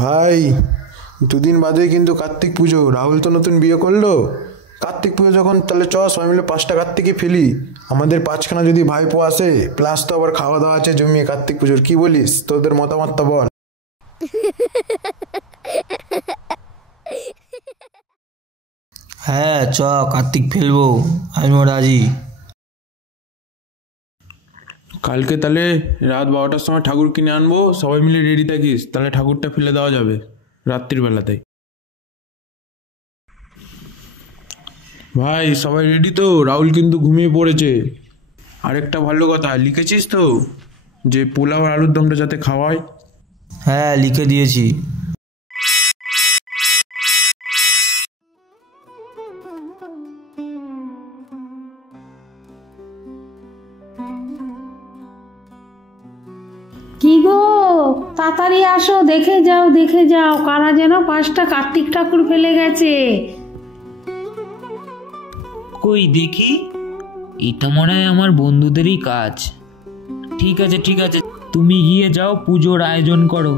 ভাই, দুদিন বাদে কিন্তু কার্তিক পুজো। রাহুল তো নতুন বিয়ে করলো। কার্তিক পুজো যখন, তাহলে চ সবাই মিলে 5টা কার্তিকই ফেলি। আমাদের 5খানা যদি ভাইপো আসে, প্লাস তো আবার খাওয়া দাওয়া আছে জমিয়ে কার্তিক পুজোর। কি বলিস? তোদের মতামতটা বল। হ্যাঁ চ, কার্তিক ফেলবো, আমিও রাজি। কালকে তাহলে রাত 12টার সময় ঠাকুর কিনে আনবো, সবাই মিলে রেডি থাকিস, তাহলে ঠাকুরটা ফেলে দেওয়া যাবে রাত্রির বেলাতে। ভাই সবাই রেডি তো? রাহুল কিন্তু ঘুমিয়ে পড়েছে। আরেকটা ভালো কথা, লিখেছিস তো যে পোলাও আর আলুর দমটা যাতে খাওয়ায়? হ্যাঁ লিখে দিয়েছি। কি গো, তাড়াতাড়ি আসো, দেখে যাও দেখে যাও, কারা যেন 5টা কার্তিক ঠাকুর ফেলে গেছে। কই দেখি, এটা মনে হয় আমার বন্ধুদেরই কাজ। ঠিক আছে ঠিক আছে, তুমি গিয়ে যাও, পুজোর আয়োজন করো।